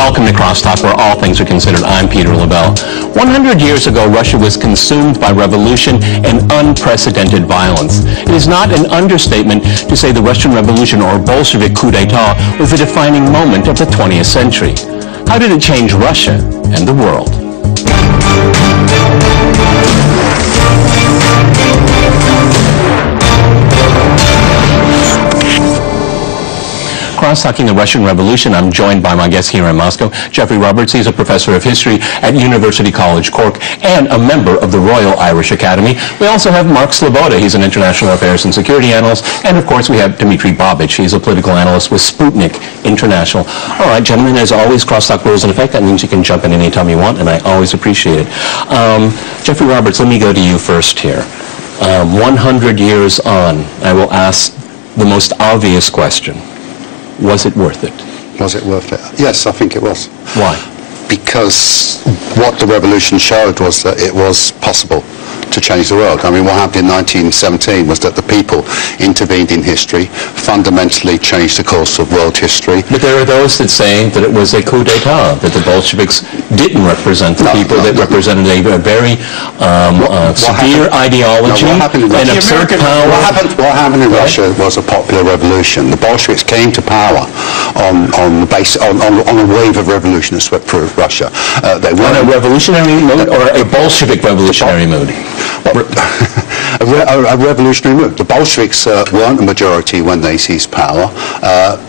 Welcome to Crosstalk, where all things are considered. I'm Peter LaBelle. 100 years ago, Russia was consumed by revolution and unprecedented violence. It is not an understatement to say the Russian Revolution, or Bolshevik coup d'etat, was the defining moment of the 20th century. How did it change Russia and the world? Cross-talking the Russian Revolution, I'm joined by my guest here in Moscow, Jeffrey Roberts. He's a professor of history at University College Cork and a member of the Royal Irish Academy. We also have Mark Sloboda. He's an international affairs and security analyst. And, of course, we have Dmitry Babich. He's a political analyst with Sputnik International. All right, gentlemen, as always, crosstalk rules in effect. That means you can jump in anytime you want, and I always appreciate it. Jeffrey Roberts, let me go to you first here. 100 years on, I will ask the most obvious question. Was it worth it? Was it worth it? Yes, I think it was. Why? Because what the revolution showed was that it was possible to change the world. I mean, what happened in 1917 was that the people intervened in history, fundamentally changed the course of world history. But there are those that say that it was a coup d'etat, that the Bolsheviks didn't represent the people, that represented a very severe ideology and absurd power. What happened in Russia was a popular revolution. The Bolsheviks came to power on a wave of revolution that swept through Russia. They were on a revolutionary mood or a Bolshevik revolutionary mood? A revolutionary move. The Bolsheviks weren't a majority when they seized power,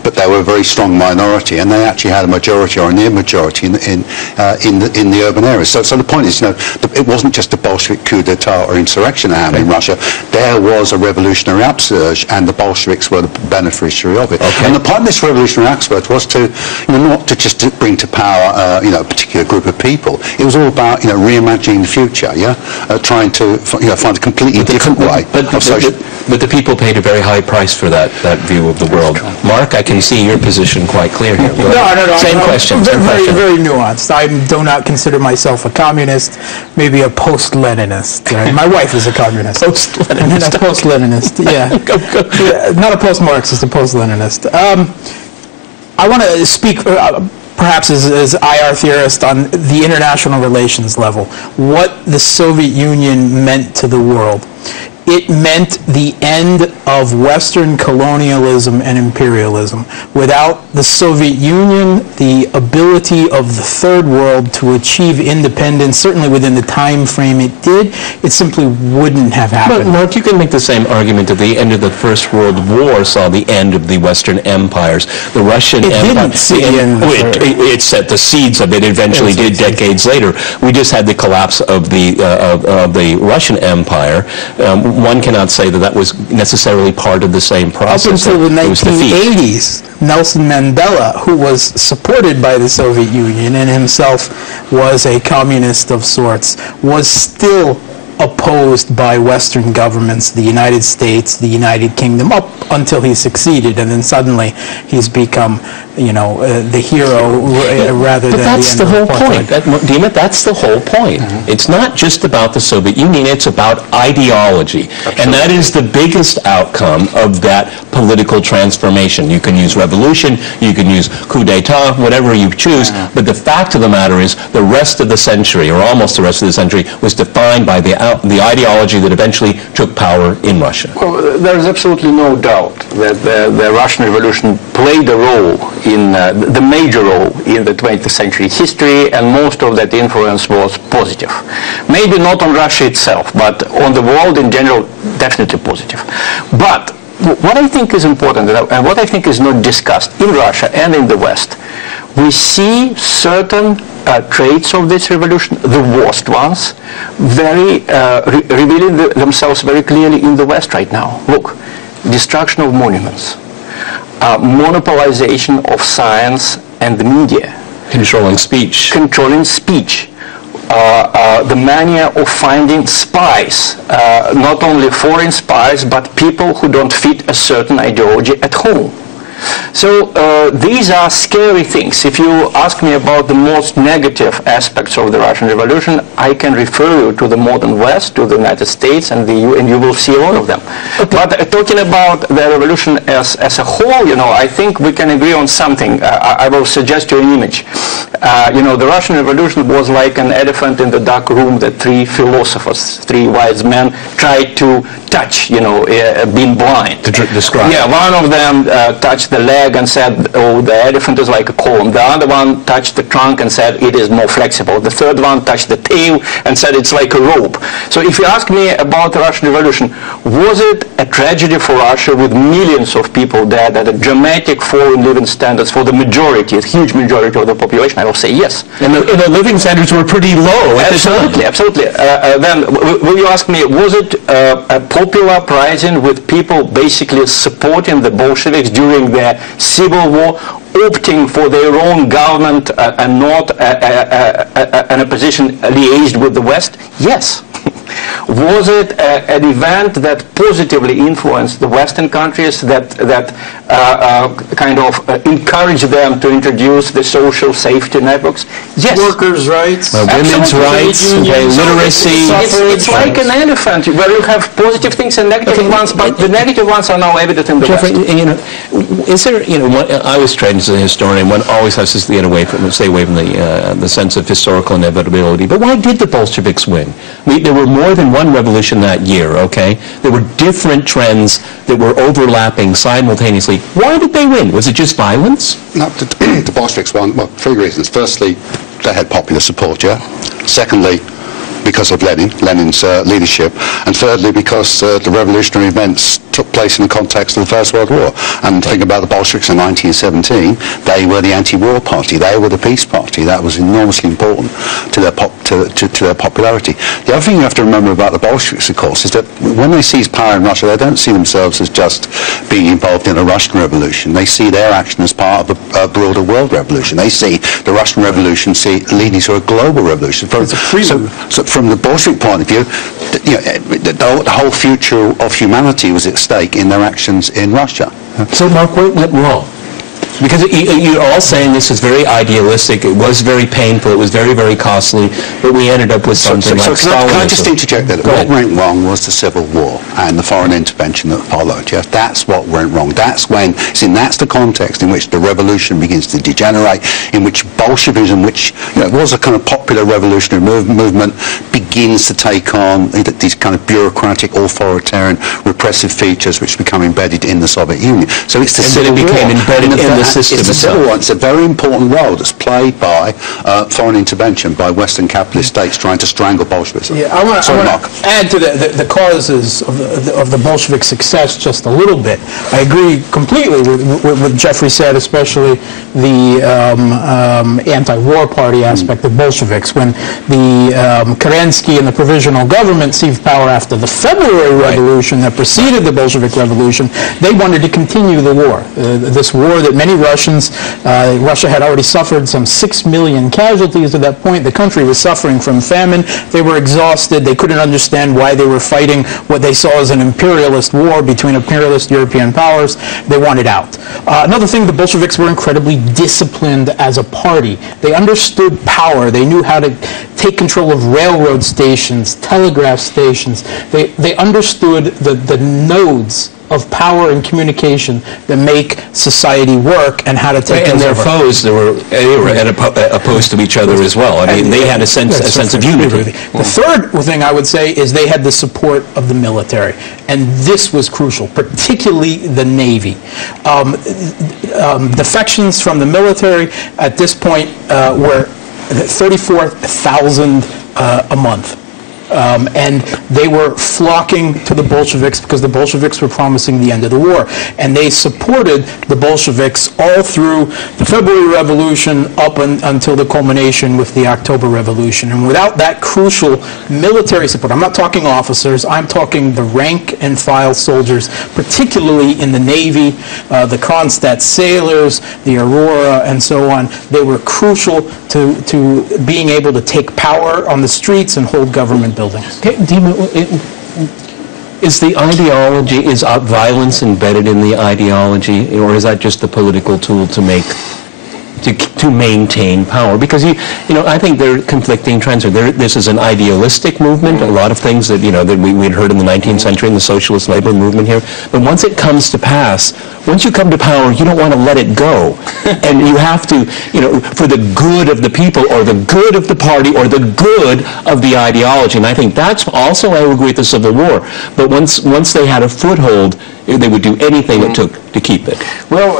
but they were a very strong minority, and they actually had a majority or a near majority in the urban areas. So the point is, it wasn't just a Bolshevik coup d'etat or insurrection that happened in Russia. There was a revolutionary upsurge, and the Bolsheviks were the beneficiary of it. Okay. And the point of this revolutionary upsurge was to, not to just bring to power, a particular group of people. It was all about, reimagining the future. Trying to find a completely different way. But the people paid a very high price for that view of the world. Mark, I can see your position quite clear here. No. Same question. Very nuanced. I do not consider myself a communist, maybe a post-Leninist. My wife is a communist. Post-Leninist. A post-Leninist, yeah. Not a post-Marxist, a post-Leninist. I want to speak perhaps as IR theorist on the international relations level, what the Soviet Union meant to the world. It meant the end of Western colonialism and imperialism. Without the Soviet Union, the ability of the Third World to achieve independence, certainly within the time frame it did, it simply wouldn't have happened. But Mark, you can make the same argument that the end of the First World War saw the end of the Western empires. The Russian empire didn't see the end of it set the seeds of it. Eventually did decades later. We just had the collapse of the Russian empire. One cannot say that was necessarily part of the same process. Up until the 1980s, Nelson Mandela, who was supported by the Soviet Union and himself was a communist of sorts, was still opposed by Western governments, the United States, the United Kingdom, up until he succeeded, and then suddenly he's become, the hero rather than that's the whole point. Dima, that's the whole point. Mm-hmm. It's not just about the Soviet Union, it's about ideology. Absolutely. And that is the biggest outcome of that political transformation. You can use revolution, you can use coup d'etat, whatever you choose, but the fact of the matter is the rest of the century, or almost the rest of the century, was defined by the ideology that eventually took power in Russia. Well, there is absolutely no doubt that the Russian Revolution played a role the major role in the 20th century history, and most of that influence was positive. Maybe not on Russia itself, but on the world in general, definitely positive. But what I think is important, and what I think is not discussed in Russia and in the West, we see certain traits of this revolution, the worst ones, revealing themselves very clearly in the West right now. Look, destruction of monuments, monopolization of science and the media. Controlling speech. Controlling speech. The mania of finding spies, not only foreign spies, but people who don't fit a certain ideology at home. So these are scary things. If you ask me about the most negative aspects of the Russian Revolution, I can refer you to the modern West, to the United States, and you will see a lot of them. Okay. But talking about the revolution as a whole, I think we can agree on something. I will suggest you an image. The Russian Revolution was like an elephant in the dark room that three philosophers, three wise men, tried to touch, being blind. To describe. Yeah, one of them touched the leg and said, oh, the elephant is like a column. The other one touched the trunk and said it is more flexible. The third one touched the tail and said it's like a rope. So if you ask me about the Russian Revolution, was it a tragedy for Russia with millions of people dead and a dramatic fall in living standards for the majority, a huge majority of the population? I will say yes. And the living standards were pretty low at the time. Absolutely. Then will you ask me, was it a popular uprising with people basically supporting the Bolsheviks during the Civil War, opting for their own government and not an opposition liaised with the West? Yes. Was it an event that positively influenced the Western countries, that kind of encouraged them to introduce the social safety networks? Yes. Workers' rights, women's rights, literacy. It's like an elephant where you have positive things and negative ones, but the negative ones are now evident in the Jeffrey, West. Is there, I was trained as a historian. One always has to stay away from the sense of historical inevitability. But why did the Bolsheviks win? There were more than one revolution that year, okay? There were different trends that were overlapping simultaneously. Why did they win? Was it just violence? No, the Bolsheviks won, well, three reasons. Firstly, they had popular support, yeah? Secondly, because of Lenin's leadership, and thirdly, because the revolutionary events took place in the context of the First World War. And think about the Bolsheviks in 1917, they were the anti-war party, they were the peace party. That was enormously important to their popularity. The other thing you have to remember about the Bolsheviks, of course, is that when they seize power in Russia, they don't see themselves as just being involved in a Russian revolution. They see their action as part of a broader world revolution. They see the Russian revolution leading to a global revolution. So from the Bolshevik point of view, the whole future of humanity was at stake in their actions in Russia. So, Mark, what went wrong? Because you're all saying this is very idealistic, it was very painful, it was very, very costly, but we ended up with something like Stalinism. Can I just interject that? What went wrong was the Civil War and the foreign intervention that followed. Yes, that's what went wrong. That's the context in which the revolution begins to degenerate, in which Bolshevism, which was a kind of popular revolutionary movement, begins to take on these kind of bureaucratic, authoritarian, repressive features which become embedded in the Soviet Union. So it's the Civil War. Became embedded in the system it's itself. It's a very important role that's played by foreign intervention by Western capitalist states trying to strangle Bolshevism. Yeah, I want to add to the causes of the Bolshevik success just a little bit. I agree completely with what Jeffrey said, especially the anti-war party aspect of Bolsheviks. When the Kerensky and the Provisional Government seized power after the February Revolution that preceded the Bolshevik Revolution, they wanted to continue the war. This war that many Russia had already suffered some 6 million casualties at that point. The country was suffering from famine. They were exhausted. They couldn't understand why they were fighting what they saw as an imperialist war between imperialist European powers. They wanted out. Another thing, the Bolsheviks were incredibly disciplined as a party. They understood power. They knew how to take control of railroad stations, telegraph stations. They understood the nodes of power and communication that make society work and how to take and their foes, they were opposed to each other as well. I mean, they had a sense of unity. The third thing I would say is they had the support of the military, and this was crucial, particularly the Navy. Defections from the military at this point were 34,000 a month. And they were flocking to the Bolsheviks because the Bolsheviks were promising the end of the war. And they supported the Bolsheviks all through the February Revolution up until the culmination with the October Revolution. And without that crucial military support, I'm not talking officers, I'm talking the rank and file soldiers, particularly in the Navy, the Kronstadt sailors, the Aurora, and so on. They were crucial to being able to take power on the streets and hold government buildings. Okay, Dima, Is the ideology, is violence embedded in the ideology, or is that just a political tool to make, to maintain power? Because you know, I think there are conflicting trends. This is an idealistic movement. A lot of things that that we had heard in the 19th century in the socialist labor movement here. But once it comes to pass, once you come to power, you don't want to let it go, and you have to, for the good of the people, or the good of the party, or the good of the ideology. And I think that's also, I agree with the Civil War. But once they had a foothold, they would do anything it took to keep it. Well,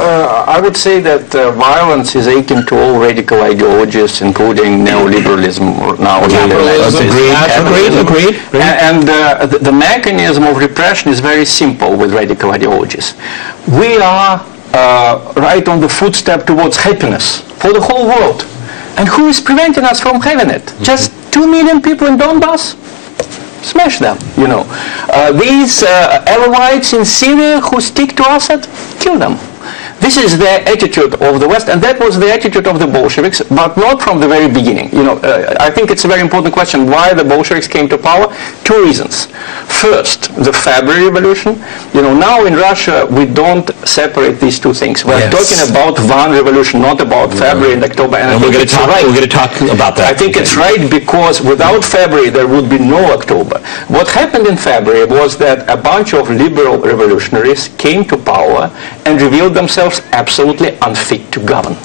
I would say that violence is akin to all radical ideologies, including neoliberalism or now capitalism. Agreed. And the mechanism of repression is very simple with radical ideologies. We are right on the footstep towards happiness for the whole world. And who is preventing us from having it? Just 2 million people in Donbass? Smash them, These Alawites in Syria who stick to Assad, kill them. This is the attitude of the West, and that was the attitude of the Bolsheviks, but not from the very beginning. I think it's a very important question why the Bolsheviks came to power. 2 reasons. First, the February Revolution. Now in Russia we don't separate these two things. We're talking about one revolution, not about February and October. And we're going to talk about that. I think it's right, because without February there would be no October. What happened in February was that a bunch of liberal revolutionaries came to power and revealed themselves absolutely unfit to govern.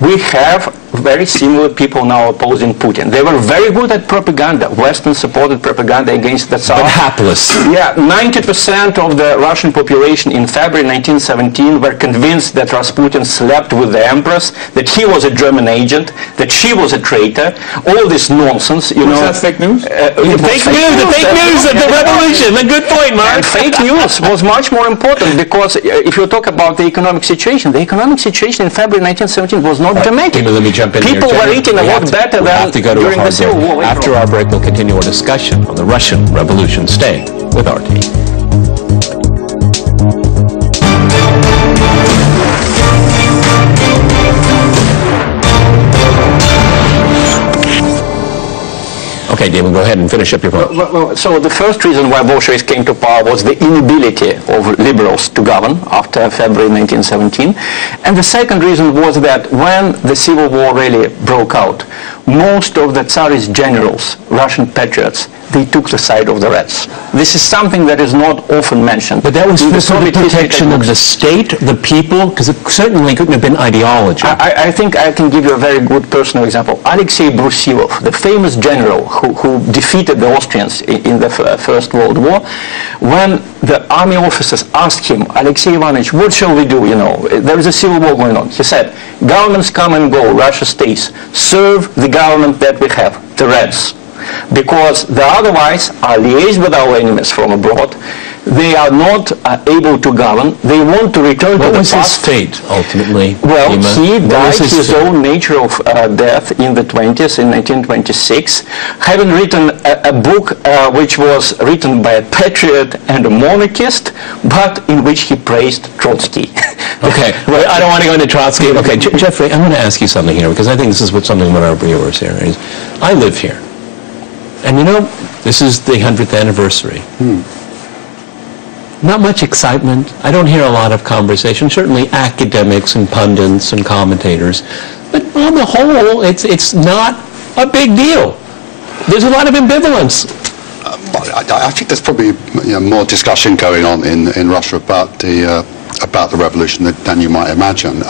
We have very similar people now opposing Putin. They were very good at propaganda, Western-supported propaganda against the Tsar. But hapless. Yeah, 90% of the Russian population in February 1917 were convinced that Rasputin slept with the Empress, that he was a German agent, that she was a traitor. All this nonsense, Was that fake news? Fake news of the revolution. A good point, Mark. And fake news was much more important, because if you talk about the economic situation in February 1917 was not dramatic. Let me jump in People here, were eating a lot better than during the Civil War. After our break, we'll continue our discussion on the Russian Revolution. Stay with RT. Okay, Damon, go ahead and finish up your point. Well, so the first reason why Bolsheviks came to power was the inability of liberals to govern after February 1917. And the second reason was that when the Civil War really broke out, most of the Tsarist generals, Russian patriots, they took the side of the Reds. This is something that is not often mentioned. But that was for the protection of the state, the people, because it certainly couldn't have been ideology. I think I can give you a very good personal example. Alexei Brusilov, the famous general who defeated the Austrians in the First World War, when the army officers asked him, Alexei Ivanovich, what shall we do? There is a civil war going on. He said, governments come and go, Russia stays. Serve the government that we have, the Reds. Because they otherwise are liaised with our enemies from abroad. They are not able to govern. They want to return to the past. What was his fate, ultimately? Well, he died his own nature of death in the 20s, in 1926, having written a book which was written by a patriot and a monarchist, but in which he praised Trotsky. Okay, well, I don't want to go into Trotsky. Okay, Jeffrey, I'm going to ask you something here, because I think this is something what our viewers here is. I live here. And this is the 100th anniversary. Not much excitement. I don't hear a lot of conversation. Certainly academics and pundits and commentators. But on the whole, it's not a big deal. There's a lot of ambivalence. I think there's probably more discussion going on in Russia about the revolution than you might imagine.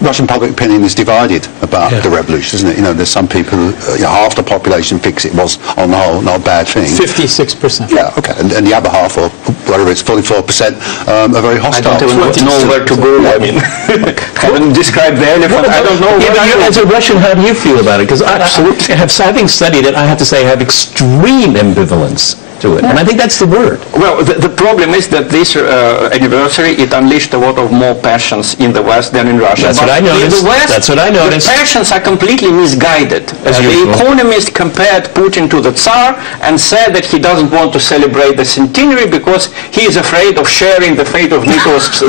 Russian public opinion is divided about the revolution, isn't it? There's some people, half the population thinks it was, on the whole, not a bad thing. 56%. Yeah, okay. And the other half, or whatever it's 44%, are very hostile. I don't even know where to go. I mean, haven't described the elephant. I don't know. As a Russian, how do you feel about it? Because having studied it, I have to say I have extreme ambivalence to it. And I think that's the word. Well, the problem is that this anniversary, it unleashed a lot of more passions in the West than in Russia. That's what I noticed. In the West, that's what I noticed. The passions are completely misguided. The Economist compared Putin to the Tsar and said that he doesn't want to celebrate the centenary because he is afraid of sharing the fate of Nicholas II.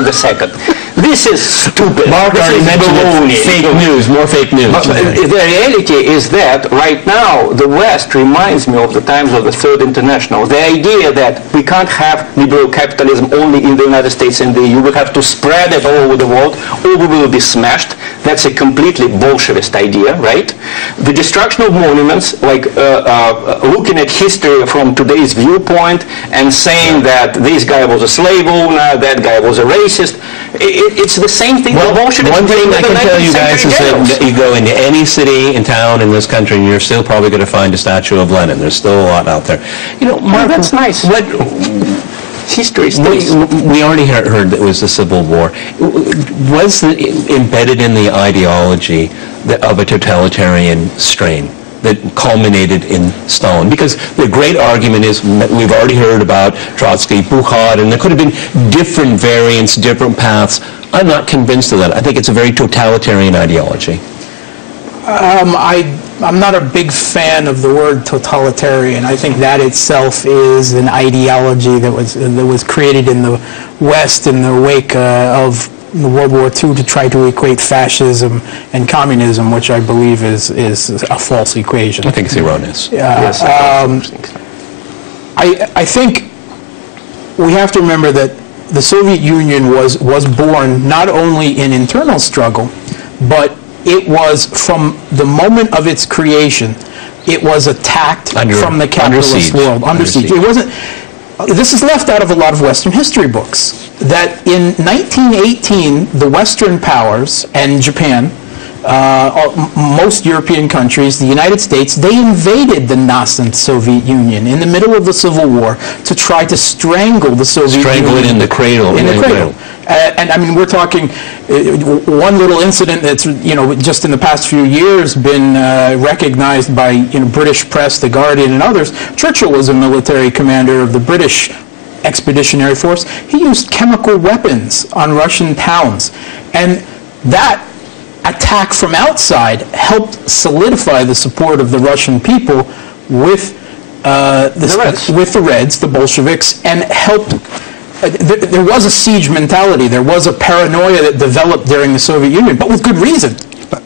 This is stupid. Mark already mentioned it. Fake news, more fake news. The reality is that right now the West reminds me of the times of the Third International. The idea that we can't have liberal capitalism only in the United States and the EU, we have to spread it all over the world, or we will be smashed. That's a completely Bolshevist idea, right? The destruction of monuments, like looking at history from today's viewpoint and saying that this guy was a slave owner, that guy was a racist. It's the same thing. Well, one thing I can tell you guys is that you go into any city and town in this country, and you're still probably going to find a statue of Lenin. There's still a lot out there. You know, Mark, that's nice. History stays. We already heard that it was the Civil War. Was embedded in the ideology of a totalitarian strain that culminated in Stalin? Because the great argument is, we've already heard about Trotsky, Buchard, and there could have been different variants, different paths. I'm not convinced of that. I think it's a very totalitarian ideology. I'm not a big fan of the word totalitarian. I think that itself is an ideology that was created in the West in the wake of World War II to try to equate fascism and communism, which I believe is a false equation. I think it's erroneous. Yes, I think we have to remember that the Soviet Union was born not only in internal struggle, but it was, from the moment of its creation, it was attacked from the capitalist world. Under siege. It wasn't. This is left out of a lot of Western history books. That in 1918, the Western powers and Japan, most European countries, the United States, they invaded the nascent Soviet Union in the middle of the Civil War to try to strangle the Soviet Union. Strangle it in the cradle. In the cradle. And I mean, we're talking one little incident that's, just in the past few years been recognized by, British press, The Guardian and others. Churchill was a military commander of the British Expeditionary Force. He used chemical weapons on Russian towns. And that attack from outside helped solidify the support of the Russian people with the Reds, the Bolsheviks, and helped. There was a siege mentality. There was a paranoia that developed during the Soviet Union, but with good reason.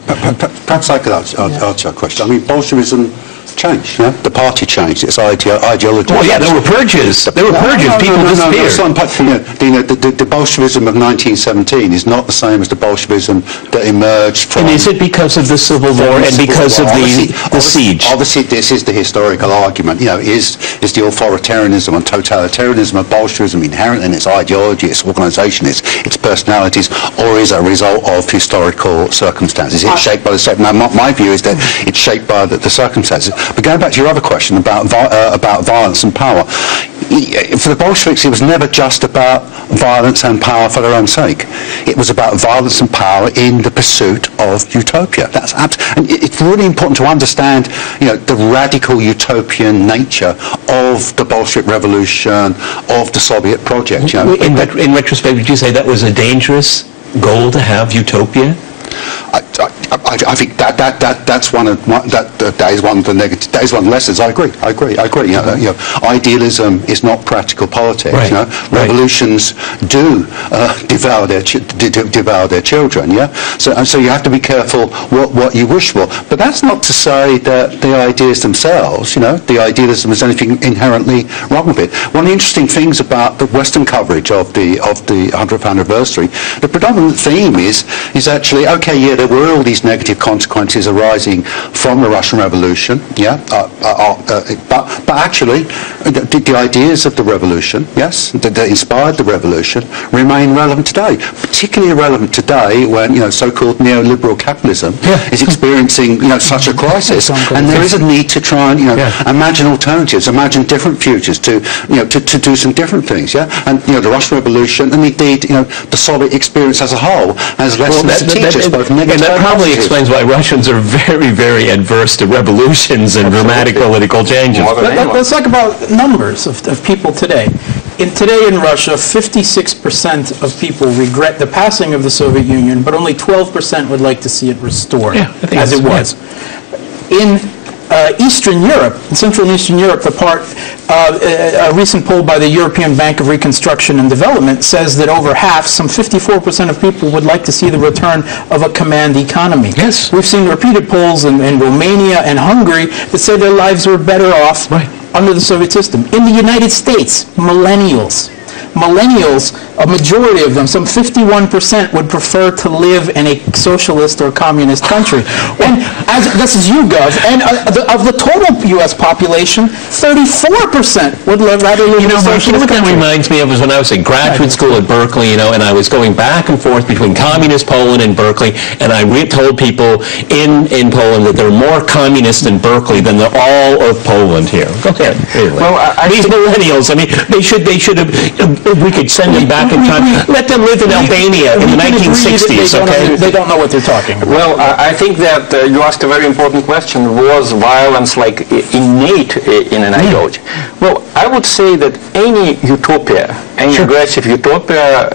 Perhaps I could answer a question. I mean, Bolshevism changed. Yeah? The party changed. Its ideology. Oh yeah, there were purges. There were purges. People disappeared. The Bolshevism of 1917 is not the same as the Bolshevism that emerged from. And is it because of the Civil War and because of the siege? Obviously, this is the historical argument. Is the authoritarianism and totalitarianism of Bolshevism inherent in its ideology, its organisation, its personalities, or is it a result of historical circumstances? It's shaped by the. Now, my view is that it's shaped by the circumstances. But going back to your other question about violence and power, for the Bolsheviks, it was never just about violence and power for their own sake. It was about violence and power in the pursuit of utopia. And it's really important to understand, the radical utopian nature of the Bolshevik Revolution, of the Soviet project. In retrospect, would you say that was a dangerous goal to have, utopia? I think that's one of that is one of the negative. That is one of the lessons. I agree. Idealism is not practical politics. Right. Revolutions do devour their children. Yeah. So you have to be careful what you wish for. But that's not to say that the ideas themselves, the idealism is anything inherently wrong with it. One of the interesting things about the Western coverage of the 100th anniversary, the predominant theme is actually, okay, yeah, there were all these negative consequences arising from the Russian Revolution, but actually the ideas of the revolution, yes, that inspired the revolution, remain relevant today. Particularly relevant today when so-called neoliberal capitalism is experiencing such a crisis, and there is a need to try and imagine alternatives, imagine different futures, to do some different things, and the Russian Revolution and indeed the Soviet experience as a whole has lessons to teach us both negative and that probably explains why Russians are very, very adverse to revolutions and dramatic political changes. Let's talk about numbers of people today. Today in Russia, 56% of people regret the passing of the Soviet Union, but only 12% would like to see it restored as it was. In Eastern Europe, in Central and Eastern Europe, a recent poll by the European Bank of Reconstruction and Development says that over half, some 54% of people would like to see the return of a command economy. Yes. We've seen repeated polls in Romania and Hungary that say their lives were better off under the Soviet system. In the United States, millennials, a majority of them, some 51%, would prefer to live in a socialist or communist country. And this is YouGov, and of the total U.S. population, 34% would rather live in a socialist country. What that reminds me of was when I was at graduate school at Berkeley, and I was going back and forth between communist Poland and Berkeley, and I told people in Poland that there are more communists in Berkeley than there are all of Poland here. Go ahead. Really. Well, these millennials, I mean, they should have. We could send them back in time. Let them live in Albania in the 1960s, okay? They don't know what they're talking about. Well, I think that you asked a very important question. Was violence like innate in an ideology? Well, I would say that any utopia, any aggressive utopia,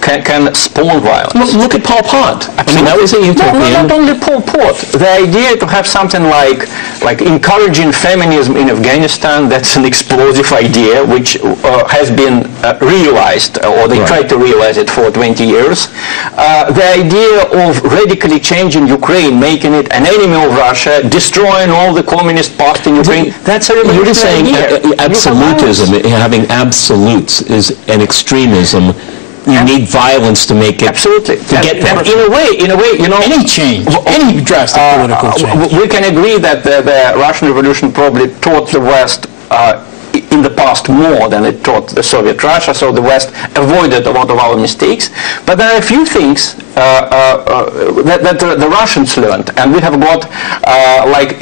can spawn violence. Look at Pol Pot. I mean, that was a utopia. No, not only Pol Pot. The idea to have something like encouraging feminism in Afghanistan, that's an explosive idea, which has been realized, or they tried to realize it for 20 years. The idea of radically changing Ukraine, making it an enemy of Russia, destroying all the communist past in Ukraine, that's a revolutionary You're just saying idea. absolutism, having absolutes is an extremism. You need violence to make it. Absolutely. To get there. In a way, any change, any drastic political change. We can agree that the Russian Revolution probably taught the West in the past more than it taught the Soviet Russia, so the West avoided a lot of our mistakes. But there are a few things that the Russians learned, and we have got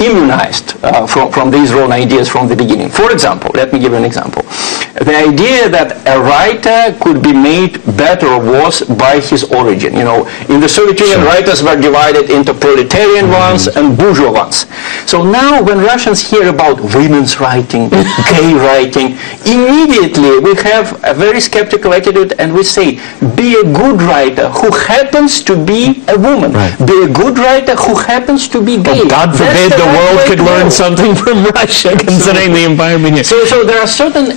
immunized from these wrong ideas from the beginning. For example, let me give you an example. The idea that a writer could be made better or worse by his origin. In the Soviet Union, writers were divided into proletarian ones and bourgeois ones. So now when Russians hear about women's writing, gay writing, immediately we have a very skeptical attitude, and we say, be a good writer who happens to be a woman. Be a good writer who happens to be gay. Well, God forbid the world could learn something from Russia, considering the environment here. So there are certain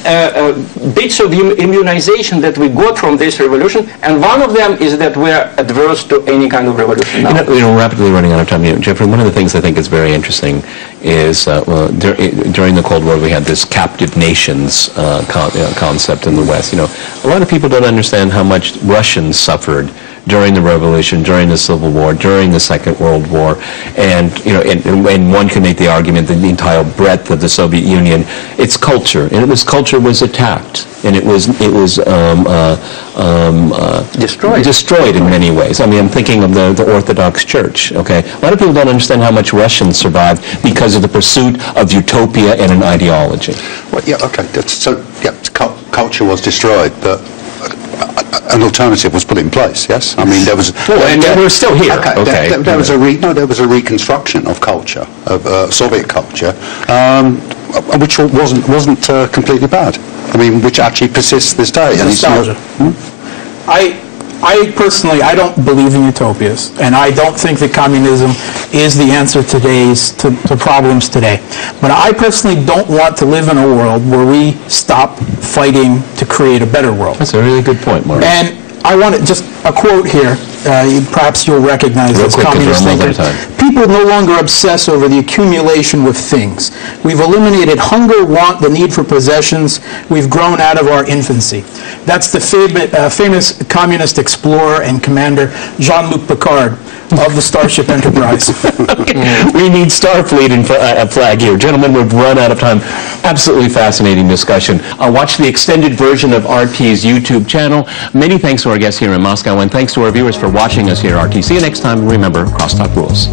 bits of immunization that we got from this revolution, and one of them is that we're adverse to any kind of revolution now. Rapidly running out of time. Jeffrey, one of the things I think is very interesting is during the Cold War we had this captive nations concept in the West. A lot of people don't understand how much Russians suffered during the Revolution, during the Civil War, during the Second World War, and one can make the argument that the entire breadth of the Soviet Union, its culture, and culture was attacked, and it was destroyed in many ways. I mean, I'm thinking of the Orthodox Church. Okay, a lot of people don't understand how much Russians survived because of the pursuit of utopia and an ideology. Well, culture was destroyed, but an alternative was put in place. Yes, I mean there was. And we're still here. Okay. There was a reconstruction of culture, of Soviet culture, which wasn't completely bad. I mean, which actually persists this day. Nostalgia. I personally, I don't believe in utopias, and I don't think that communism is the answer to problems today. But I personally don't want to live in a world where we stop fighting to create a better world. That's a really good point, Mark. And I want just a quote here. Perhaps you'll recognize this communist thinker. People no longer obsess over the accumulation of things. We've eliminated hunger, want, the need for possessions. We've grown out of our infancy. That's the famous communist explorer and commander Jean-Luc Picard of the Starship Enterprise. We need Starfleet and a flag here. Gentlemen, we've run out of time. Absolutely fascinating discussion. Watch the extended version of RT's YouTube channel. Many thanks to our guests here in Moscow, and thanks to our viewers for watching us here at RT. See you next time. Remember, crosstalk rules.